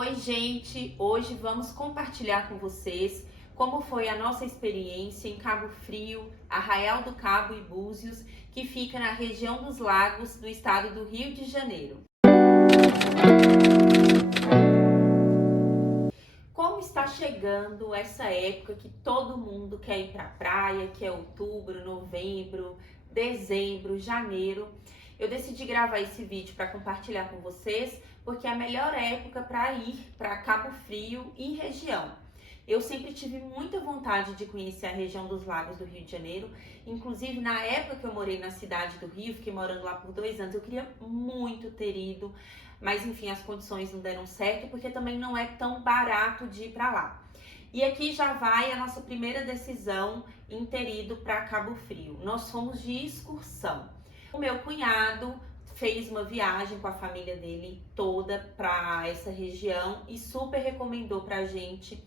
Oi, gente! Hoje vamos compartilhar com vocês como foi a nossa experiência em Cabo Frio, Arraial do Cabo e Búzios, que fica na região dos Lagos do estado do Rio de Janeiro. Como está chegando essa época que todo mundo quer ir para a praia, que é outubro, novembro, dezembro, janeiro, eu decidi gravar esse vídeo para compartilhar com vocês, porque é a melhor época para ir para Cabo Frio e região. Eu sempre tive muita vontade de conhecer a região dos Lagos do Rio de Janeiro, inclusive na época que eu morei na cidade do Rio, fiquei morando lá por 2 anos, eu queria muito ter ido, mas enfim, as condições não deram certo, porque também não é tão barato de ir para lá. E aqui já vai a nossa primeira decisão em ter ido para Cabo Frio. Nós fomos de excursão. O meu cunhado fez uma viagem com a família dele toda para essa região e super recomendou pra gente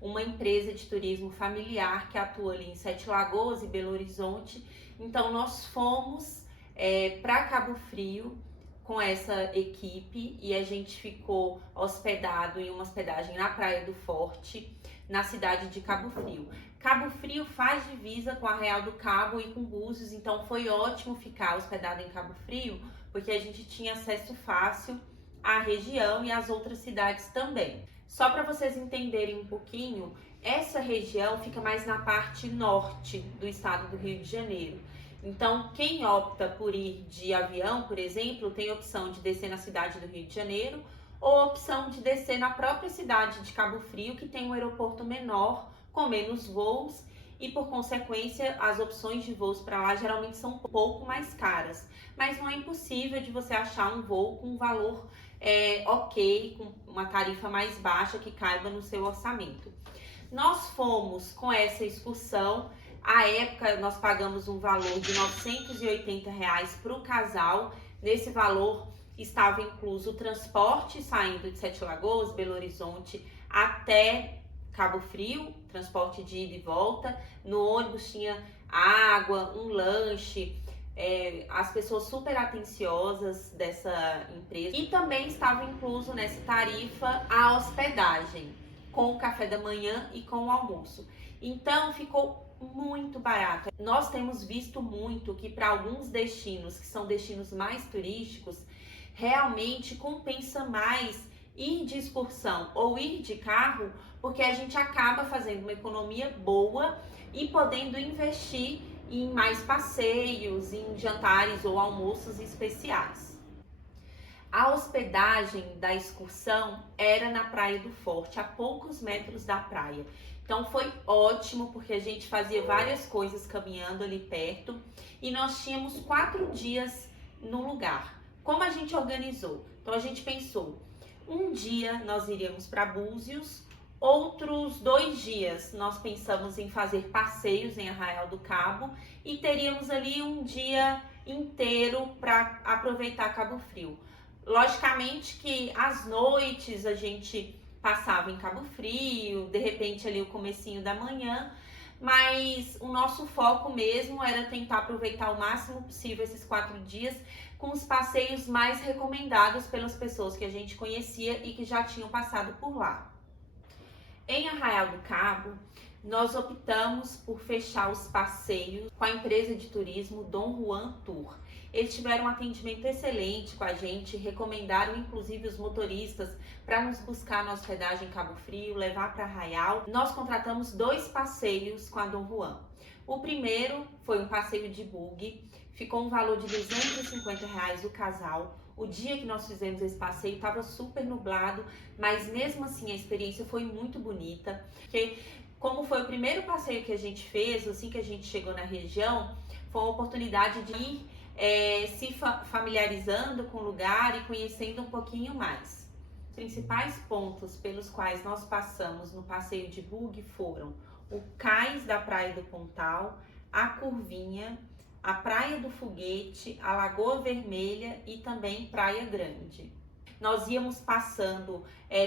uma empresa de turismo familiar que atua ali em Sete Lagoas e Belo Horizonte. Então nós fomos para Cabo Frio com essa equipe e a gente ficou hospedado em uma hospedagem na Praia do Forte, na cidade de Cabo Frio. Cabo Frio faz divisa com Arraial do Cabo e com Búzios, então foi ótimo ficar hospedado em Cabo Frio, porque a gente tinha acesso fácil à região e às outras cidades também. Só para vocês entenderem um pouquinho, essa região fica mais na parte norte do estado do Rio de Janeiro. Então, quem opta por ir de avião, por exemplo, tem a opção de descer na cidade do Rio de Janeiro ou a opção de descer na própria cidade de Cabo Frio, que tem um aeroporto menor, com menos voos e, por consequência, as opções de voos para lá geralmente são um pouco mais caras. Mas não é impossível de você achar um voo com um valor ok, com uma tarifa mais baixa que caiba no seu orçamento. Nós fomos com essa excursão. À época, nós pagamos um valor de R$ 980 para o casal. Nesse valor estava incluso o transporte saindo de Sete Lagoas, Belo Horizonte, até Cabo Frio, transporte de ida e volta. No ônibus tinha água, um lanche, as pessoas super atenciosas dessa empresa. E também estava incluso nessa tarifa a hospedagem, com o café da manhã e com o almoço. Então ficou muito barato. Nós temos visto muito que para alguns destinos, que são destinos mais turísticos, realmente compensa mais ir de excursão ou ir de carro, porque a gente acaba fazendo uma economia boa e podendo investir em mais passeios, em jantares ou almoços especiais. A hospedagem da excursão era na Praia do Forte, a poucos metros da praia. Então foi ótimo, porque a gente fazia várias coisas caminhando ali perto e nós tínhamos 4 dias no lugar. Como a gente organizou? Então a gente pensou, um dia nós iríamos para Búzios, outros 2 dias nós pensamos em fazer passeios em Arraial do Cabo e teríamos ali um dia inteiro para aproveitar Cabo Frio. Logicamente que às noites a gente passava em Cabo Frio, de repente ali o comecinho da manhã, mas o nosso foco mesmo era tentar aproveitar o máximo possível esses 4 dias com os passeios mais recomendados pelas pessoas que a gente conhecia e que já tinham passado por lá. Em Arraial do Cabo, nós optamos por fechar os passeios com a empresa de turismo Dom Juan Tour. Eles tiveram um atendimento excelente com a gente, recomendaram inclusive os motoristas para nos buscar na hospedagem em Cabo Frio, levar para Arraial. Nós contratamos 2 passeios com a Dom Juan. O primeiro foi um passeio de buggy, ficou um valor de R$ 250 o casal. O dia que nós fizemos esse passeio estava super nublado, mas mesmo assim a experiência foi muito bonita, porque como foi o primeiro passeio que a gente fez, assim que a gente chegou na região, foi uma oportunidade de ir se familiarizando com o lugar e conhecendo um pouquinho mais. Os principais pontos pelos quais nós passamos no passeio de buggy foram o cais da Praia do Pontal, a Curvinha, a Praia do Foguete, a Lagoa Vermelha e também Praia Grande. Nós íamos passando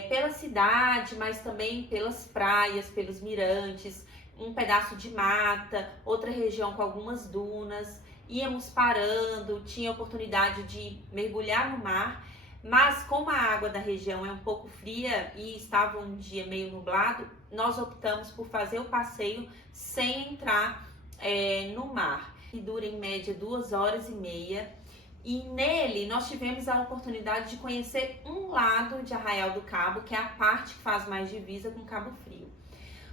pela cidade, mas também pelas praias, pelos mirantes, um pedaço de mata, outra região com algumas dunas. Íamos parando, tinha oportunidade de mergulhar no mar, Mas como a água da região é um pouco fria e estava um dia meio nublado, nós optamos por fazer o passeio sem entrar no mar, que dura em média 2 horas e meia. E nele nós tivemos a oportunidade de conhecer um lado de Arraial do Cabo, que é a parte que faz mais divisa com Cabo Frio.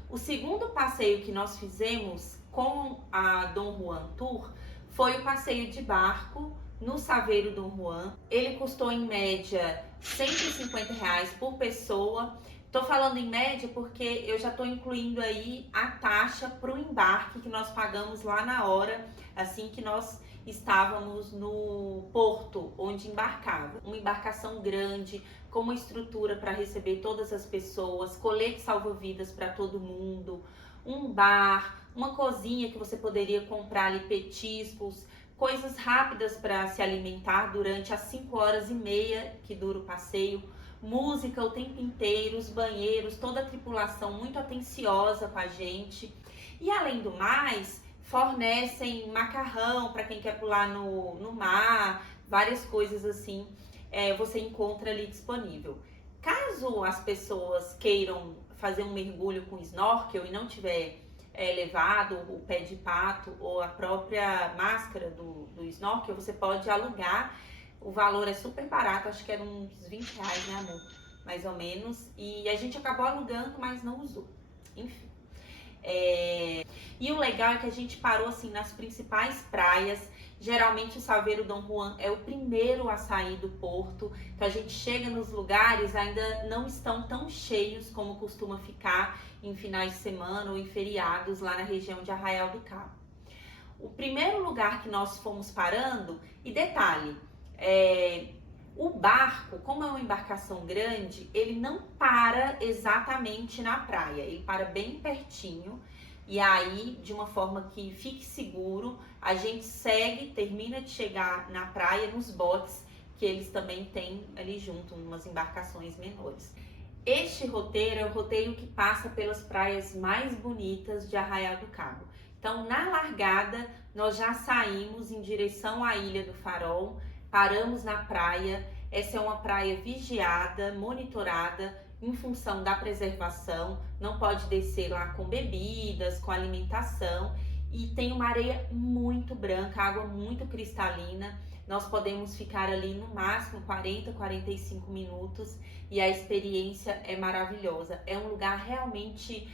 O segundo passeio que nós fizemos com a Dom Juan Tour foi o passeio de barco no Saveiro Dom Juan. Ele custou em média R$ 150 por pessoa. Tô falando em média porque eu já tô incluindo aí a taxa para o embarque que nós pagamos lá na hora, assim que nós estávamos no porto onde embarcava. Uma embarcação grande, com uma estrutura para receber todas as pessoas, colete salva-vidas para todo mundo, um bar, uma cozinha que você poderia comprar ali petiscos, coisas rápidas para se alimentar durante as 5 horas e meia que dura o passeio, música o tempo inteiro, os banheiros, toda a tripulação muito atenciosa com a gente. E além do mais, fornecem macarrão para quem quer pular no mar, várias coisas assim você encontra ali disponível. Caso as pessoas queiram fazer um mergulho com snorkel e não tiver levado o pé de pato ou a própria máscara do snorkel, você pode alugar. O valor é super barato, acho que era uns R$ 20, né, amor? Mais ou menos. E a gente acabou alugando, mas não usou. Enfim. E o legal é que a gente parou assim nas principais praias. Geralmente o Saveiro Dom Juan é o primeiro a sair do porto, então a gente chega nos lugares, ainda não estão tão cheios como costuma ficar em finais de semana ou em feriados lá na região de Arraial do Cabo. O primeiro lugar que nós fomos parando, e detalhe, o barco, como é uma embarcação grande, ele não para exatamente na praia, ele para bem pertinho. E aí, de uma forma que fique seguro, a gente segue, termina de chegar na praia, nos botes, que eles também têm ali junto, umas embarcações menores. Este roteiro é o roteiro que passa pelas praias mais bonitas de Arraial do Cabo. Então, na largada, nós já saímos em direção à Ilha do Farol, paramos na praia. Essa é uma praia vigiada, monitorada, em função da preservação, não pode descer lá com bebidas, com alimentação, e tem uma areia muito branca, água muito cristalina. Nós podemos ficar ali no máximo 40, 45 minutos e a experiência é maravilhosa. É um lugar realmente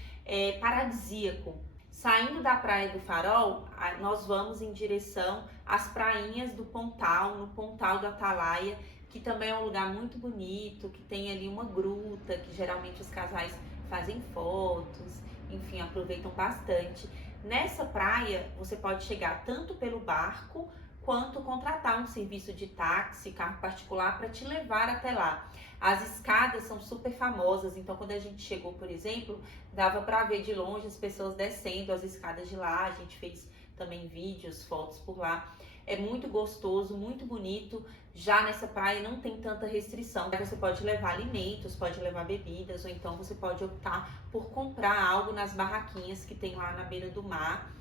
paradisíaco. Saindo da Praia do Farol, nós vamos em direção às prainhas do Pontal, no Pontal do Atalaia, que também é um lugar muito bonito, que tem ali uma gruta, que geralmente os casais fazem fotos, enfim, aproveitam bastante. Nessa praia, você pode chegar tanto pelo barco, quanto contratar um serviço de táxi, carro particular, para te levar até lá. As escadas são super famosas, então quando a gente chegou, por exemplo, dava para ver de longe as pessoas descendo as escadas de lá, a gente fez também vídeos, fotos por lá. É muito gostoso, muito bonito. Já nessa praia não tem tanta restrição. Você pode levar alimentos, pode levar bebidas, ou então você pode optar por comprar algo nas barraquinhas que tem lá na beira do mar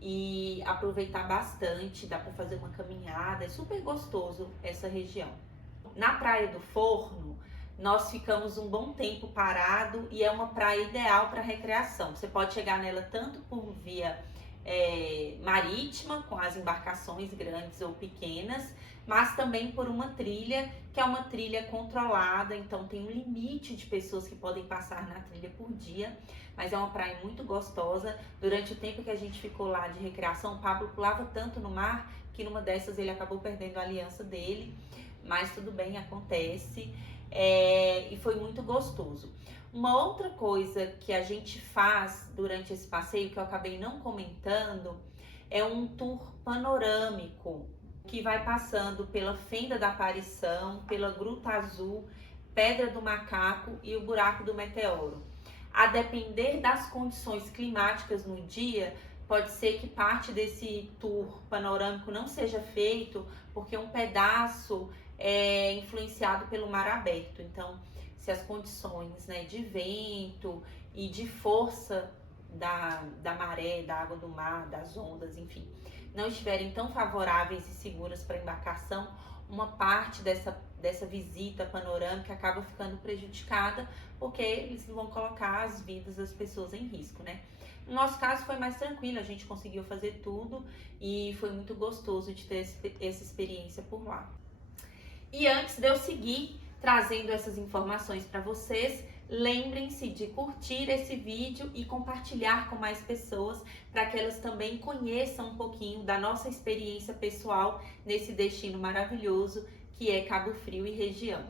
e aproveitar bastante. Dá para fazer uma caminhada, é super gostoso essa região. Na Praia do Forno, nós ficamos um bom tempo parado e é uma praia ideal para recreação. Você pode chegar nela tanto por via marítima, com as embarcações grandes ou pequenas, mas também por uma trilha, que é uma trilha controlada, então tem um limite de pessoas que podem passar na trilha por dia, mas é uma praia muito gostosa. Durante o tempo que a gente ficou lá de recreação, o Pablo pulava tanto no mar, que numa dessas ele acabou perdendo a aliança dele, mas tudo bem, acontece, e foi muito gostoso. Uma outra coisa que a gente faz durante esse passeio, que eu acabei não comentando, é um tour panorâmico, que vai passando pela Fenda da Aparição, pela Gruta Azul, Pedra do Macaco e o Buraco do Meteoro. A depender das condições climáticas no dia, pode ser que parte desse tour panorâmico não seja feito, porque um pedaço é influenciado pelo mar aberto. Então, se as condições, né, de vento e de força da maré, da água do mar, das ondas, enfim, não estiverem tão favoráveis e seguras para embarcação, uma parte dessa visita panorâmica acaba ficando prejudicada, porque eles vão colocar as vidas das pessoas em risco, né? No nosso caso foi mais tranquilo, a gente conseguiu fazer tudo e foi muito gostoso de ter essa experiência por lá. E antes de eu seguir trazendo essas informações para vocês, lembrem-se de curtir esse vídeo e compartilhar com mais pessoas para que elas também conheçam um pouquinho da nossa experiência pessoal nesse destino maravilhoso que é Cabo Frio e região.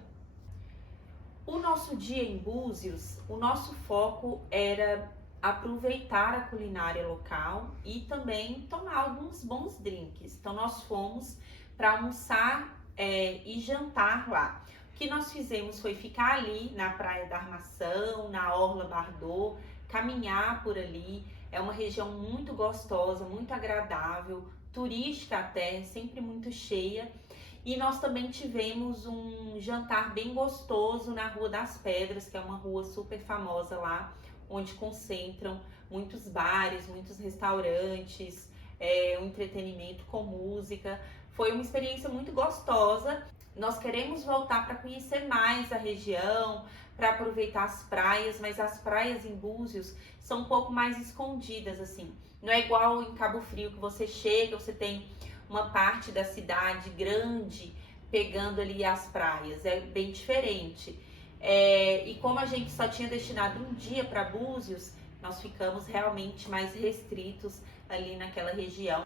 O nosso dia em Búzios, o nosso foco era aproveitar a culinária local e também tomar alguns bons drinks. Então nós fomos para almoçar e jantar lá. O que nós fizemos foi ficar ali na Praia da Armação, na Orla Bardot, caminhar por ali. É uma região muito gostosa, muito agradável, turística até, sempre muito cheia. E nós também tivemos um jantar bem gostoso na Rua das Pedras, que é uma rua super famosa lá, onde concentram muitos bares, muitos restaurantes, um entretenimento com música. Foi uma experiência muito gostosa. Nós queremos voltar para conhecer mais a região, para aproveitar as praias, mas as praias em Búzios são um pouco mais escondidas, assim. Não é igual em Cabo Frio, que você chega, você tem uma parte da cidade grande pegando ali as praias, é bem diferente. E como a gente só tinha destinado um dia para Búzios, nós ficamos realmente mais restritos ali naquela região.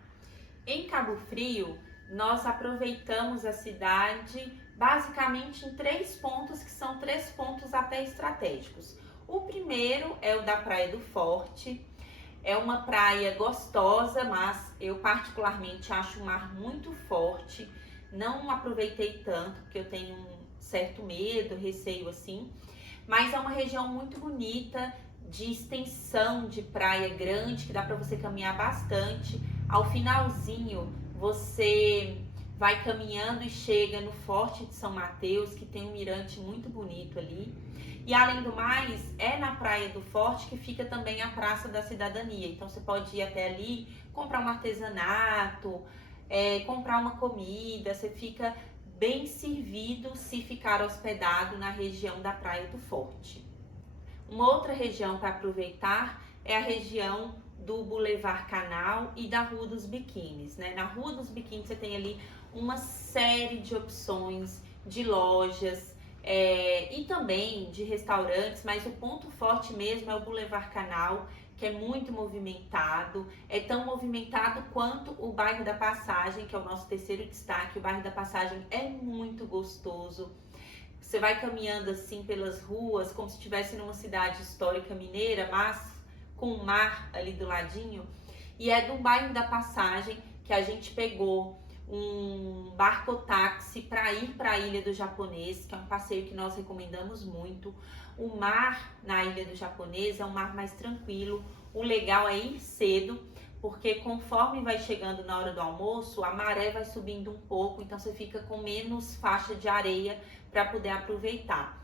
Em Cabo Frio, nós aproveitamos a cidade basicamente em 3 pontos, que são 3 pontos até estratégicos. O primeiro é o da Praia do Forte. É uma praia gostosa, mas eu particularmente acho o mar muito forte. Não aproveitei tanto, porque eu tenho um certo medo, receio assim. Mas é uma região muito bonita, de extensão de praia grande, que dá para você caminhar bastante. Ao finalzinho, você vai caminhando e chega no Forte de São Mateus, que tem um mirante muito bonito ali. E além do mais, é na Praia do Forte que fica também a Praça da Cidadania. Então você pode ir até ali, comprar um artesanato, comprar uma comida, você fica bem servido se ficar hospedado na região da Praia do Forte. Uma outra região para aproveitar é a região do Boulevard Canal e da Rua dos Biquínis, né? Na Rua dos Biquínis você tem ali uma série de opções de lojas, e também de restaurantes, mas o ponto forte mesmo é o Boulevard Canal, que é muito movimentado, é tão movimentado quanto o bairro da Passagem, que é o nosso terceiro destaque. O bairro da Passagem é muito gostoso. Você vai caminhando assim pelas ruas, como se estivesse numa cidade histórica mineira, mas com o mar ali do ladinho. E é do bairro da Passagem que a gente pegou um barco-táxi para ir para a Ilha do Japonês, que é um passeio que nós recomendamos muito. O mar na Ilha do Japonês é um mar mais tranquilo. O legal é ir cedo, porque conforme vai chegando na hora do almoço, a maré vai subindo um pouco, então você fica com menos faixa de areia para poder aproveitar.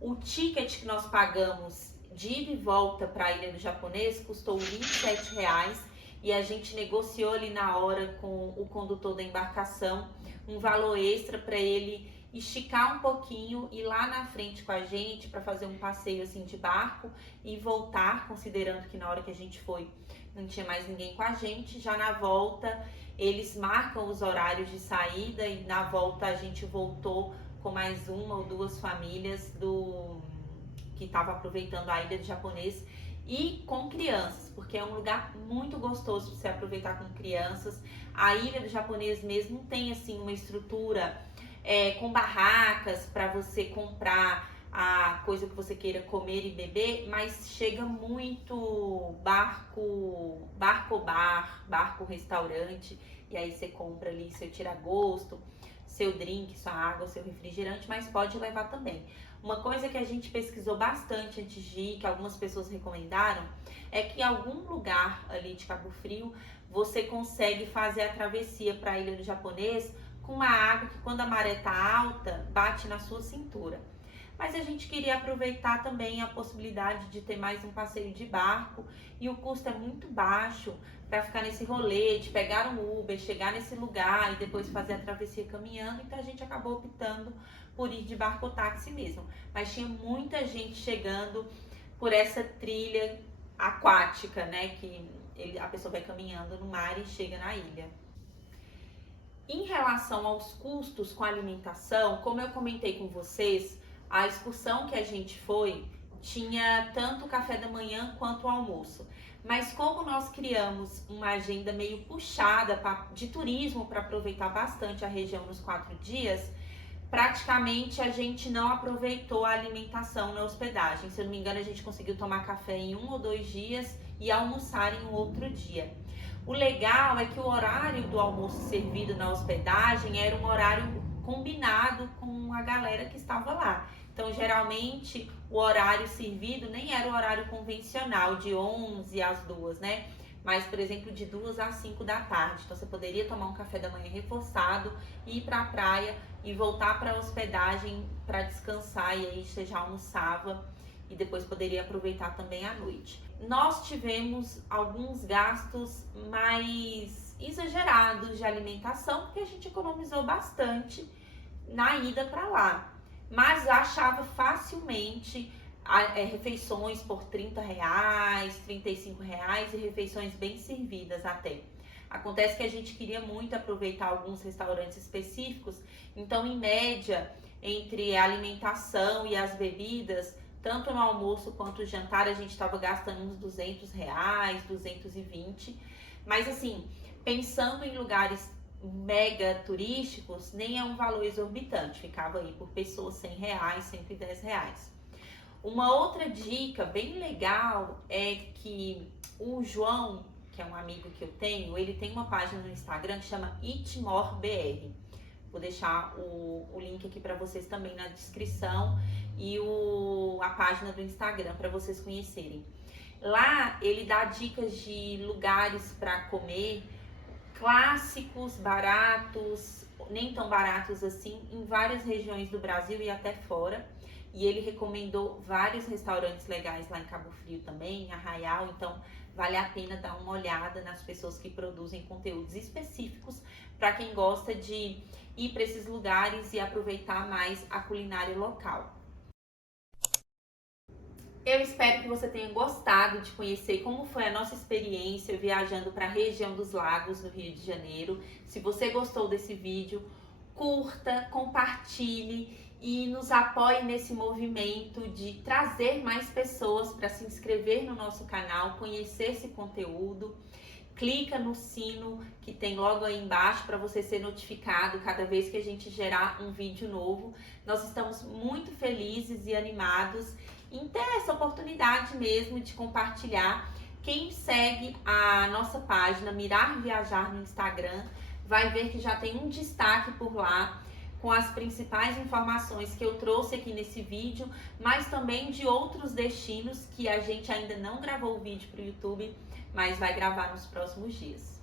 O ticket que nós pagamos de ida e volta para a Ilha do Japonês custou R$27, e a gente negociou ali na hora com o condutor da embarcação um valor extra para ele esticar um pouquinho e ir lá na frente com a gente para fazer um passeio assim de barco e voltar, considerando que na hora que a gente foi não tinha mais ninguém com a gente. Já na volta eles marcam os horários de saída e na volta a gente voltou com mais uma ou duas famílias que estava aproveitando a Ilha do Japonês e com crianças, porque é um lugar muito gostoso para você aproveitar com crianças. A Ilha do Japonês mesmo tem assim uma estrutura com barracas para você comprar a coisa que você queira comer e beber, mas chega muito barco restaurante, e aí você compra ali seu tira-gosto, seu drink, sua água, seu refrigerante, mas pode levar também. Uma coisa que a gente pesquisou bastante antes de ir, que algumas pessoas recomendaram, é que em algum lugar ali de Cabo Frio você consegue fazer a travessia para a Ilha do Japonês com uma água que, quando a maré tá alta, bate na sua cintura. Mas a gente queria aproveitar também a possibilidade de ter mais um passeio de barco, e o custo é muito baixo para ficar nesse rolê, de pegar um Uber, chegar nesse lugar e depois fazer a travessia caminhando. Então a gente acabou optando por ir de barco ou táxi mesmo, mas tinha muita gente chegando por essa trilha aquática, né, que a pessoa vai caminhando no mar e chega na ilha. Em relação aos custos com a alimentação, como eu comentei com vocês, a excursão que a gente foi tinha tanto o café da manhã quanto o almoço. Mas como nós criamos uma agenda meio puxada de turismo para aproveitar bastante a região nos 4 dias, praticamente a gente não aproveitou a alimentação na hospedagem. Se eu não me engano, a gente conseguiu tomar café em 1 ou 2 dias e almoçar em um outro dia. O legal é que o horário do almoço servido na hospedagem era um horário combinado com a galera que estava lá. Então, geralmente, o horário servido nem era o horário convencional, de 11 às 2, né? Mas, por exemplo, de 2 às 5 da tarde. Então, você poderia tomar um café da manhã reforçado, ir para a praia e voltar para a hospedagem para descansar. E aí, você já almoçava e depois poderia aproveitar também à noite. Nós tivemos alguns gastos mais exagerados de alimentação, porque a gente economizou bastante na ida para lá. Mas achava facilmente refeições por R$30, R$35 e refeições bem servidas até. Acontece que a gente queria muito aproveitar alguns restaurantes específicos, então em média, entre a alimentação e as bebidas, tanto no almoço quanto no jantar, a gente estava gastando uns R$200, 220, mas assim, pensando em lugares mega turísticos, nem é um valor exorbitante, ficava aí por pessoa R$100, R$110. Uma outra dica bem legal é que o João, que é um amigo que eu tenho, ele tem uma página no Instagram que chama EatMoreBR. Vou deixar o link aqui para vocês também na descrição e a página do Instagram para vocês conhecerem. Lá ele dá dicas de lugares para comer, clássicos, baratos, nem tão baratos assim, em várias regiões do Brasil e até fora. E ele recomendou vários restaurantes legais lá em Cabo Frio também, em Arraial, então vale a pena dar uma olhada nas pessoas que produzem conteúdos específicos para quem gosta de ir para esses lugares e aproveitar mais a culinária local. Eu espero que você tenha gostado de conhecer como foi a nossa experiência viajando para a região dos lagos no Rio de Janeiro. Se você gostou desse vídeo, curta, compartilhe e nos apoie nesse movimento de trazer mais pessoas para se inscrever no nosso canal, conhecer esse conteúdo. Clica no sino que tem logo aí embaixo para você ser notificado cada vez que a gente gerar um vídeo novo. Nós estamos muito felizes e animados em ter essa oportunidade mesmo de compartilhar. Quem segue a nossa página Mirar Viajar no Instagram vai ver que já tem um destaque por lá com as principais informações que eu trouxe aqui nesse vídeo, mas também de outros destinos que a gente ainda não gravou o vídeo para o YouTube, mas vai gravar nos próximos dias.